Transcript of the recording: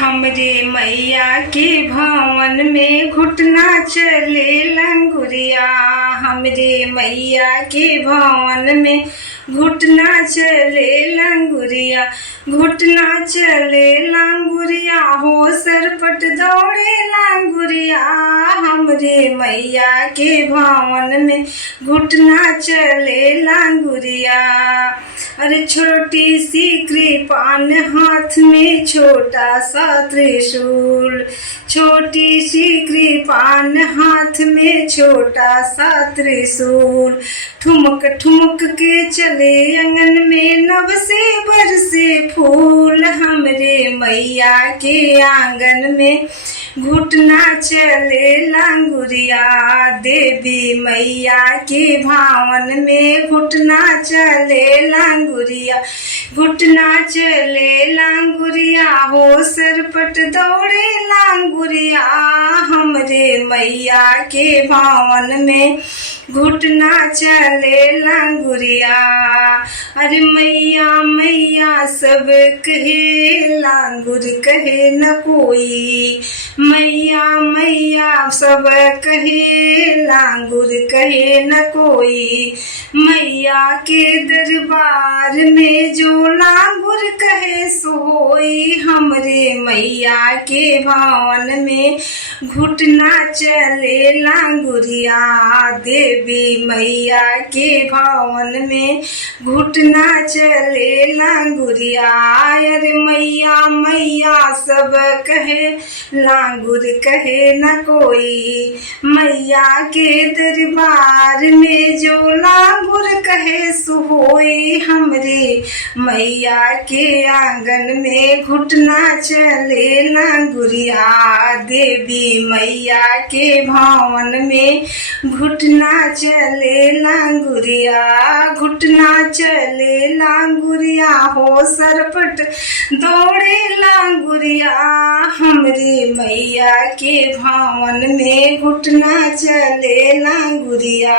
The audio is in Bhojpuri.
हमरे मैया के भवन में घुटना चले लंगुरिया। हमरे मैया के भवन में घुटना चले लंगुरिया। घुटना चले लंगुरिया हो सरपट दौड़े लंगुरिया। हमरे मैया के भवन में घुटना चले लंगुरिया। अरे छोटी सी कृपान हाथ में छोटा सा त्रिशूल। छोटी सी कृपान हाथ में छोटा सा त्रिशूल। ठुमक ठुमक के चले अंगन में नव से बरसे फूल। हमरे मैया के आंगन में घुटना चले लंगुरिया। देवी मैया के भवन में घुटना चले लंगुरिया। घुटना चले लंगुरिया हो सरपट दौड़े लंगुरिया। हमरे मैया के भवन में घुटना चले लंगुरिया। अरे मैया मैया सब कहे लांगुर कहे न कोई। मैया मैया सब कहे लांगुर कहे न कोई। मैया के दरबार में जो लांगुर कहे सोई। हमरे मैया के भवन में घुटना चले लांगुरिया। देवी मैया के भवन में घुटना चले लंगुरिया। अरे मैया मैया सब कहे लांगुर कहे न कोई। मैया के दरबार में जो लांगुर कहे सोई। हमरे मैया के आंगन में घुटना चले लंगुरिया। देवी मैया के भवन में घुटना चले लंगुरिया। घुटना चले लंगुरिया हो सरपट दौड़े लंगुरिया। हमरे मैया के भवन में घुटना चले लंगुरिया।